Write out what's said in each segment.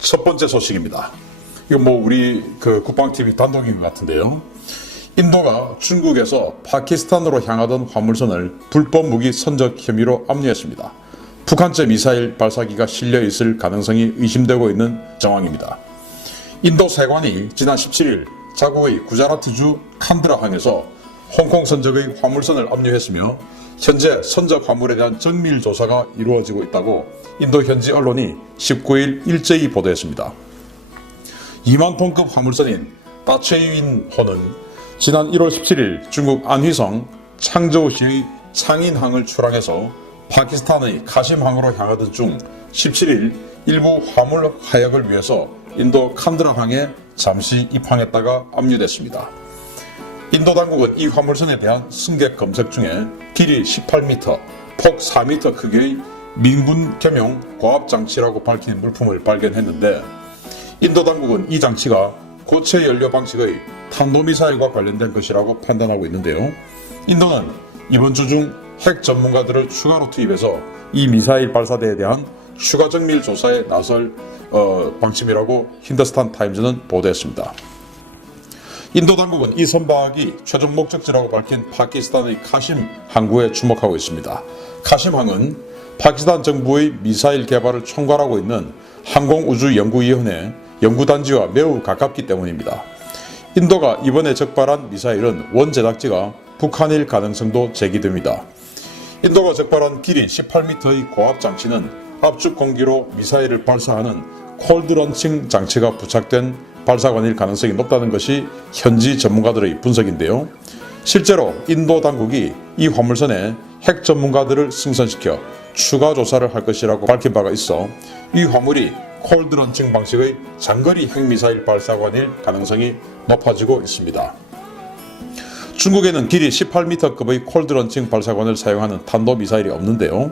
첫 번째 소식입니다. 이거 뭐 우리 그 국방TV 단독인 것 같은데요. 인도가 중국에서 파키스탄으로 향하던 화물선을 불법 무기 선적 혐의로 압류했습니다. 북한제 미사일 발사기가 실려 있을 가능성이 의심되고 있는 정황입니다. 인도 세관이 지난 17일 자국의 구자라트주 칸드라항에서 홍콩 선적의 화물선을 압류했으며 현재 선적 화물에 대한 정밀 조사가 이루어지고 있다고 인도 현지 언론이 19일 일제히 보도했습니다. 2만 톤급 화물선인 따체윈호는 지난 1월 17일 중국 안휘성 창저우시의 창인항을 출항해서 파키스탄의 카심항으로 향하던 중 17일 일부 화물 하역을 위해서 인도 칸드라항에 잠시 입항했다가 압류됐습니다. 인도 당국은 이 화물선에 대한 승객 검색 중에 길이 18m, 폭 4m 크기의 민군 겸용 고압장치라고 밝힌 물품을 발견했는데, 인도 당국은 이 장치가 고체 연료 방식의 탄도미사일과 관련된 것이라고 판단하고 있는데요. 인도는 이번 주 중 핵 전문가들을 추가로 투입해서 이 미사일 발사대에 대한 추가 정밀 조사에 나설 방침이라고 힌더스탄 타임즈는 보도했습니다. 인도 당국은 이 선박이 최종 목적지라고 밝힌 파키스탄의 카심 항구에 주목하고 있습니다. 카심항은 파키스탄 정부의 미사일 개발을 총괄하고 있는 항공우주연구위원회 연구단지와 매우 가깝기 때문입니다. 인도가 이번에 적발한 미사일은 원제작지가 북한일 가능성도 제기됩니다. 인도가 적발한 길이 18m의 고압장치는 압축 공기로 미사일을 발사하는 콜드런칭 장치가 부착된 발사관일 가능성이 높다는 것이 현지 전문가들의 분석인데요. 실제로 인도 당국이 이 화물선에 핵 전문가들을 승선시켜 추가 조사를 할 것이라고 밝힌 바가 있어 이 화물이 콜드런칭 방식의 장거리 핵미사일 발사관일 가능성이 높아지고 있습니다. 중국에는 길이 18m급의 콜드런칭 발사관을 사용하는 탄도미사일이 없는데요.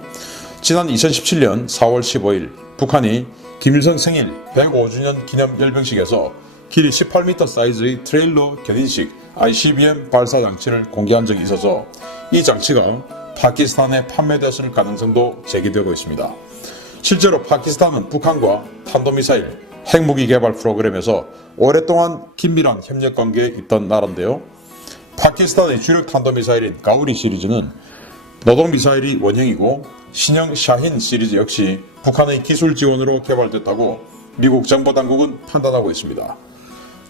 지난 2017년 4월 15일 북한이 김일성 생일 105주년 기념 열병식에서 길이 18m 사이즈의 트레일러 견인식 ICBM 발사 장치를 공개한 적이 있어서 이 장치가 파키스탄에 판매되었을 가능성도 제기되고 있습니다. 실제로 파키스탄은 북한과 탄도미사일, 핵무기 개발 프로그램에서 오랫동안 긴밀한 협력관계에 있던 나라인데요. 파키스탄의 주력 탄도미사일인 가우리 시리즈는 노동미사일이 원형이고 신형 샤힌 시리즈 역시 북한의 기술 지원으로 개발됐다고 미국 정보당국은 판단하고 있습니다.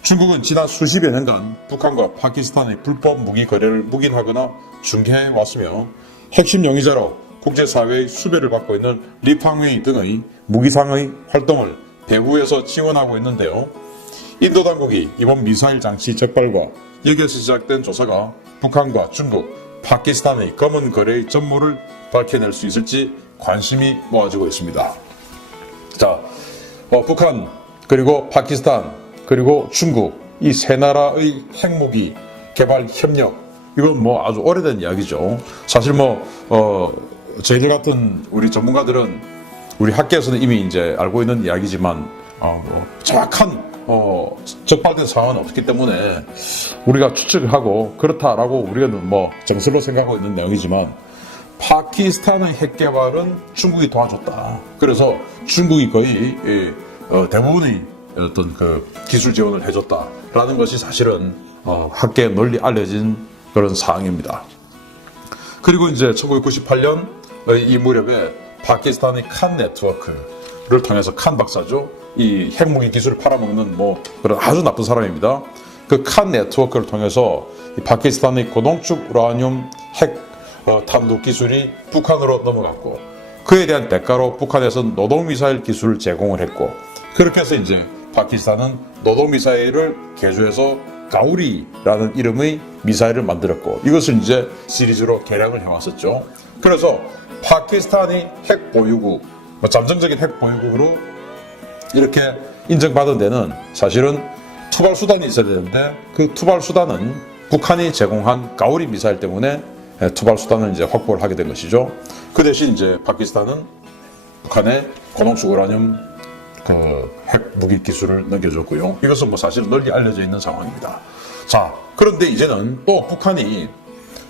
중국은 지난 수십여 년간 북한과 파키스탄의 불법 무기 거래를 묵인하거나 중개해 왔으며 핵심 용의자로 국제사회의 수배를 받고 있는 리팡웨이 등의 무기상의 활동을 배후에서 지원하고 있는데요. 인도 당국이 이번 미사일 장치 적발과 여기에서 시작된 조사가 북한과 중국, 파키스탄의 검은 거래의 전모를 밝혀낼 수 있을지 관심이 모아지고 있습니다. 자, 북한, 그리고 파키스탄, 그리고 중국 이 세 나라의 핵무기 개발 협력, 이건 뭐 아주 오래된 이야기죠. 사실 저희들 같은 우리 전문가들은 우리 학계에서는 이미 이제 알고 있는 이야기지만 정확한 적발된 상황은 없기 때문에 우리가 추측을 하고 그렇다라고 우리는 정설로 생각하고 있는 내용이지만, 파키스탄의 핵 개발은 중국이 도와줬다. 그래서 중국이 거의 대부분의 어떤 그 기술 지원을 해줬다라는 것이 사실은 학계에 널리 알려진 그런 사항입니다. 그리고 이제 1998년 이 무렵에 파키스탄의 칸 네트워크를 통해서, 칸 박사죠, 이 핵무기 기술을 팔아먹는 그런 아주 나쁜 사람입니다. 그 칸 네트워크를 통해서 이 파키스탄의 고농축 우라늄 핵 탄두 기술이 북한으로 넘어갔고, 그에 대한 대가로 북한에서 노동미사일 기술을 제공을 했고, 그렇게 해서 이제 파키스탄은 노동미사일을 개조해서 가우리라는 이름의 미사일을 만들었고, 이것을 이제 시리즈로 개량을 해왔었죠. 그래서 파키스탄이 핵 보유국, 잠정적인 핵 보유국으로 이렇게 인정받은 데는 사실은 투발 수단이 있어야 되는데, 그 투발 수단은 북한이 제공한 가우리 미사일 때문에 투발 수단을 이제 확보를 하게 된 것이죠. 그 대신 이제 파키스탄은 북한의 고농축 우라늄 핵 무기 기술을 넘겨줬고요. 이것은 사실 널리 알려져 있는 상황입니다. 자, 그런데 이제는 또 북한이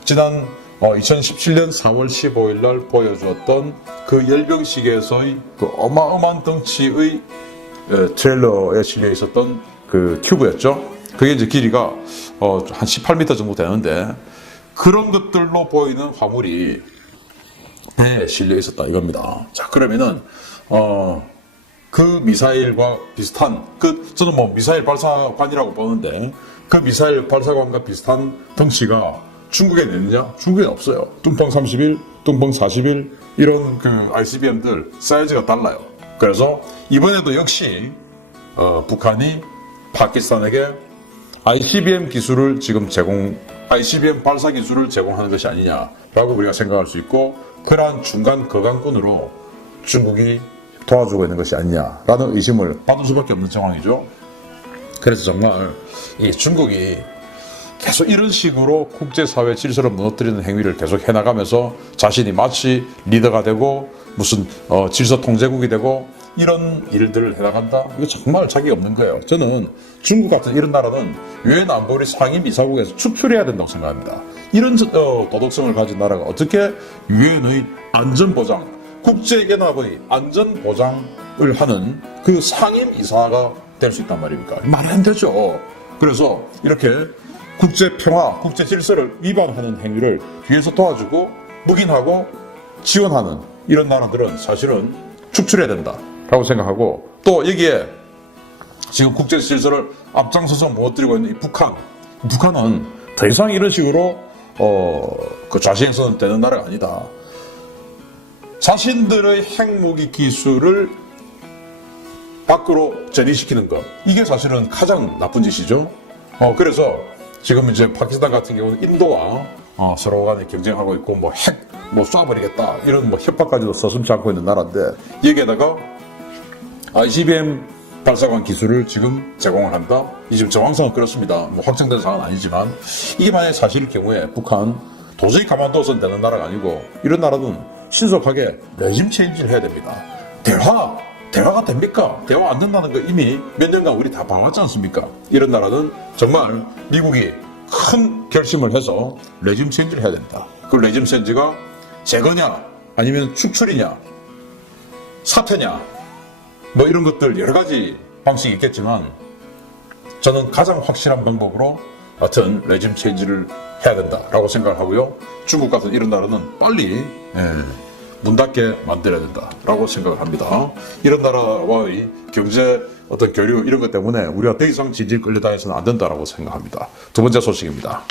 지난 2017년 4월 15일 날 보여주었던 그 열병식에서의 그 어마어마한 덩치의 트레일러에 실려 있었던 그 튜브였죠. 그게 이제 길이가 한 18m 정도 되는데 그런 것들로 보이는 화물이 배에 실려 있었다 이겁니다. 자, 그러면은 그 미사일과 비슷한 저는 뭐 미사일 발사관이라고 보는데 그 미사일 발사관과 비슷한 덩치가 중국에 있느냐? 중국에 없어요. 뚱펑 31, 뚱펑 41 이런 그 ICBM들 사이즈가 달라요. 그래서 이번에도 역시 북한이 파키스탄에게 ICBM 기술을 지금 ICBM 발사 기술을 제공하는 것이 아니냐라고 우리가 생각할 수 있고, 그러한 중간 거강꾼으로 중국이 도와주고 있는 것이 아니냐라는 의심을 받을 수밖에 없는 상황이죠. 그래서 정말 이 중국이 계속 이런 식으로 국제사회 질서를 무너뜨리는 행위를 계속 해나가면서 자신이 마치 리더가 되고 무슨 질서 통제국이 되고 이런 일들을 해나간다? 이거 정말 자격이 없는 거예요. 저는 중국 같은 이런 나라는 유엔 안보리 상임이사국에서 축출해야 된다고 생각합니다. 이런 도덕성을 가진 나라가 어떻게 유엔의 안전보장, 국제연합의 안전보장을 하는 그 상임이사가 될 수 있단 말입니까? 말이 안 되죠. 그래서 이렇게 국제평화, 국제질서를 위반하는 행위를 뒤에서 도와주고 묵인하고 지원하는 이런 나라들은 사실은 축출해야 된다라고 생각하고, 또 여기에 지금 국제질서를 앞장서서 무너뜨리고 있는 이 북한은 더 이상 이런 식으로 그 좌시행선 되는 나라가 아니다. 자신들의 핵무기 기술을 밖으로 전이시키는 것, 이게 사실은 가장 나쁜 짓이죠. 그래서 지금 이제 파키스탄 같은 경우는 인도와 서로 간에 경쟁하고 있고 핵 쏴버리겠다 이런 협박까지도 서슴지 않고 있는 나라인데, 여기에다가 ICBM 발사관 기술을 지금 제공을 한다. 이 지금 정황상은 그렇습니다. 확정된 사항은 아니지만 이게 만약에 사실일 경우에 북한 도저히 가만둬서는 되는 나라가 아니고, 이런 나라는 신속하게 레짐 체인지를 해야 됩니다. 대화가 됩니까? 대화 안 된다는 거 이미 몇 년간 우리 다 봐왔지 않습니까? 이런 나라는 정말 미국이 큰 결심을 해서 레짐 체인지를 해야 된다. 그 레짐 체인지가 제거냐, 아니면 축출이냐, 사퇴냐, 이런 것들 여러 가지 방식이 있겠지만, 저는 가장 확실한 방법으로 하여튼 레짐 체인지를 해야 된다라고 생각을 하고요. 중국 같은 이런 나라는 빨리 문 닫게 만들어야 된다라고 생각을 합니다. 이런 나라와의 경제 어떤 교류 이런 것 때문에 우리가 더 이상 질질 끌려다녀서는 안 된다라고 생각합니다. 두 번째 소식입니다.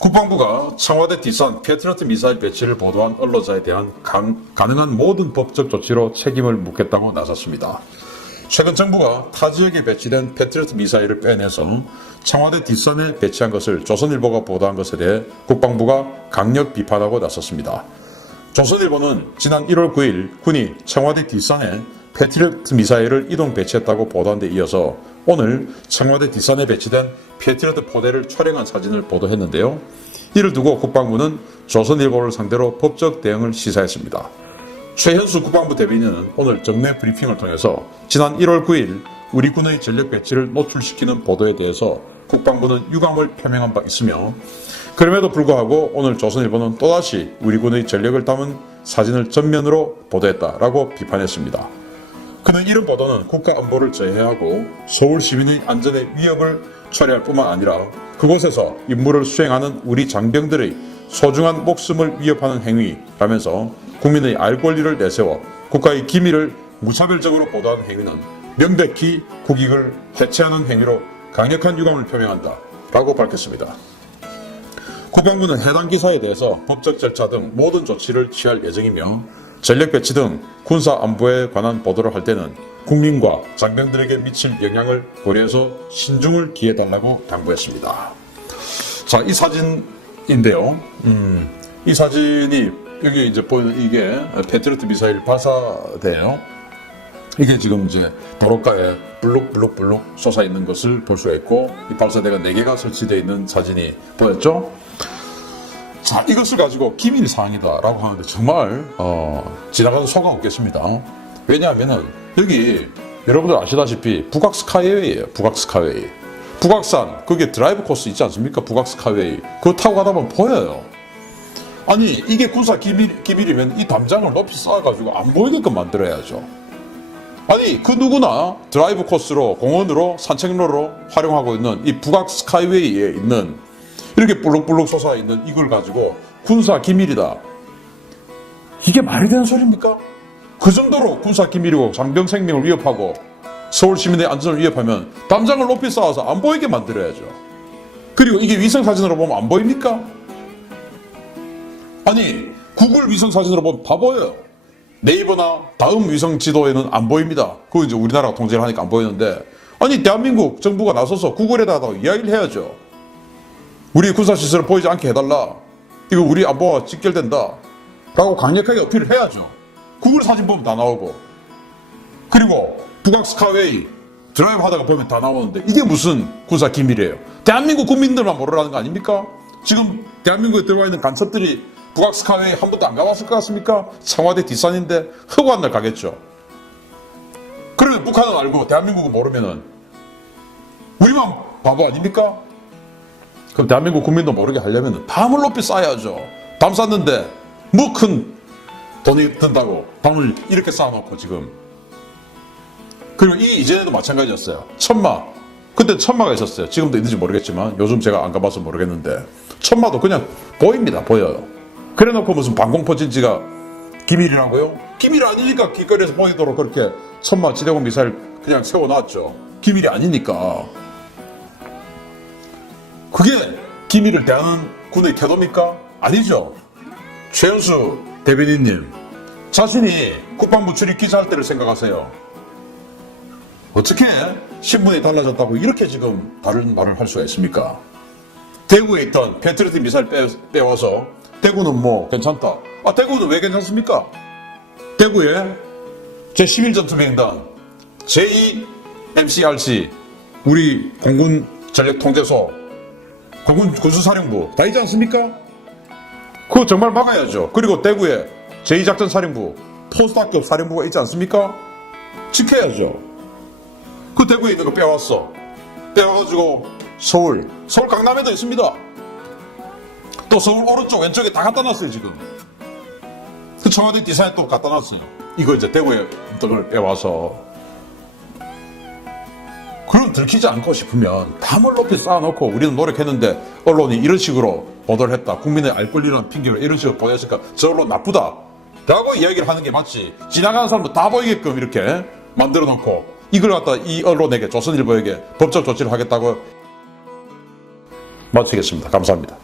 국방부가 청와대 뒷산 패트리어트 미사일 배치를 보도한 언론사에 대한 가능한 모든 법적 조치로 책임을 묻겠다고 나섰습니다. 최근 정부가 타 지역에 배치된 패트리어트 미사일을 빼내서 청와대 뒷산에 배치한 것을 조선일보가 보도한 것에 대해 국방부가 강력 비판하고 나섰습니다. 조선일보는 지난 1월 9일 군이 청와대 뒷산에 패트리어트 미사일을 이동 배치했다고 보도한 데 이어서 오늘 청와대 뒷산에 배치된 패트리어트 포대를 촬영한 사진을 보도했는데요. 이를 두고 국방부는 조선일보를 상대로 법적 대응을 시사했습니다. 최현수 국방부 대변인은 오늘 정례 브리핑을 통해서 지난 1월 9일 우리 군의 전력 배치를 노출시키는 보도에 대해서 국방부는 유감을 표명한 바 있으며, 그럼에도 불구하고 오늘 조선일보는 또다시 우리 군의 전력을 담은 사진을 전면으로 보도했다라고 비판했습니다. 그는 이런 보도는 국가 안보를 저해하고 서울 시민의 안전에 위협을 초래할 뿐만 아니라 그곳에서 임무를 수행하는 우리 장병들의 소중한 목숨을 위협하는 행위라면서 국민의 알 권리를 내세워 국가의 기밀을 무차별적으로 보도하는 행위는 명백히 국익을 해체하는 행위로 강력한 유감을 표명한다 라고 밝혔습니다. 국방부는 해당 기사에 대해서 법적 절차 등 모든 조치를 취할 예정이며, 전력 배치 등 군사 안보에 관한 보도를 할 때는 국민과 장병들에게 미칠 영향을 고려해서 신중을 기해달라고 당부했습니다. 자, 이 사진인데요. 이 사진이 여기 이제 보이는 이게 패트리어트 미사일 발사대예요. 이게 지금 이제 도로가에 블룩 솟아 있는 것을 볼 수가 있고, 이 발사대가 4개가 설치되어 있는 사진이 보였죠? 자, 이것을 가지고 기밀 사항이다라고 하는데 정말 지나가는 소가 없겠습니다. 왜냐하면은 여기 여러분들 아시다시피 북악 스카이웨이예요. 북악 스카이웨이. 북악산 거기에 드라이브 코스 있지 않습니까? 북악 스카이웨이. 그거 타고 가다 보면 보여요. 아니 이게 군사 기밀이면 이 담장을 높이 쌓아가지고 안 보이게끔 만들어야죠. 아니 그 누구나 드라이브 코스로 공원으로 산책로로 활용하고 있는 이 북악 스카이웨이에 있는 이렇게 볼록볼록 솟아있는 이걸 가지고 군사 기밀이다. 이게 말이 되는 소리입니까? 그 정도로 군사 기밀이고 장병 생명을 위협하고 서울 시민의 안전을 위협하면 담장을 높이 쌓아서 안 보이게 만들어야죠. 그리고 이게 위성사진으로 보면 안 보입니까? 아니 구글 위성사진으로 보면 다 보여요. 네이버나 다음 위성 지도에는 안 보입니다. 그거 이제 우리나라가 통제를 하니까 안 보이는데, 아니 대한민국 정부가 나서서 구글에다가 이야기를 해야죠. 우리 군사시설을 보이지 않게 해달라. 이거 우리 안보와 직결된다. 라고 강력하게 어필을 해야죠. 구글 사진 보면 다 나오고, 그리고 북악 스카이웨이 드라이브 하다가 보면 다 나오는데 이게 무슨 군사 기밀이에요? 대한민국 국민들만 모르라는 거 아닙니까? 지금 대한민국에 들어와 있는 간첩들이 북악 스카이웨이 한 번도 안 가봤을 것 같습니까? 청와대 뒷산인데 허구한 날 가겠죠. 그러면 북한은 알고 대한민국은 모르면은 우리만 바보 아닙니까? 그럼 대한민국 국민도 모르게 하려면 담을 높이 쌓아야죠. 담 쌓는데 뭐 큰 돈이 든다고 담을 이렇게 쌓아놓고 지금. 그리고 이 이전에도 마찬가지였어요. 천마. 그때 천마가 있었어요. 지금도 있는지 모르겠지만 요즘 제가 안 가봐서 모르겠는데 천마도 그냥 보입니다. 보여요. 그래놓고 무슨 방공포진지가 기밀이라고요? 기밀이 아니니까 길거리에서 보이도록 그렇게 천마 지대공 미사일 그냥 세워놨죠. 기밀이 아니니까. 그게 기밀을 대하는 군의 태도입니까? 아니죠. 최은수 대변인님, 자신이 국방부 출입 기자할 때를 생각하세요. 어떻게 신분이 달라졌다고 이렇게 지금 다른 말을 할 수가 있습니까? 대구에 있던 패트리어트 미사일 빼와서 대구는 뭐 괜찮다. 아, 대구는 왜 괜찮습니까? 대구에 제11전투비행단, 제2MCRC, 우리 공군 전력통제소, 공군 군수사령부 다 있지 않습니까? 그거 정말 막아야죠. 그리고 대구에 제2작전사령부, 포스닥급 사령부가 있지 않습니까? 지켜야죠. 그 대구에 있는 거 빼왔어. 빼와가지고 서울 강남에도 있습니다. 또 서울 오른쪽 왼쪽에 다 갖다 놨어요. 지금 그 청와대 디자인에 또 갖다 놨어요. 이거 이제 대구에 등을 빼와서. 그럼 들키지 않고 싶으면 담을 높이 쌓아놓고 우리는 노력했는데 언론이 이런 식으로 보도를 했다, 국민의 알 권리라는 핑계로 이런 식으로 보냈으니까 저 언론 나쁘다 라고 이야기를 하는 게 맞지. 지나가는 사람도 다 보이게끔 이렇게 만들어 놓고 이걸 갖다 이 언론에게, 조선일보에게 법적 조치를 하겠다고. 마치겠습니다. 감사합니다.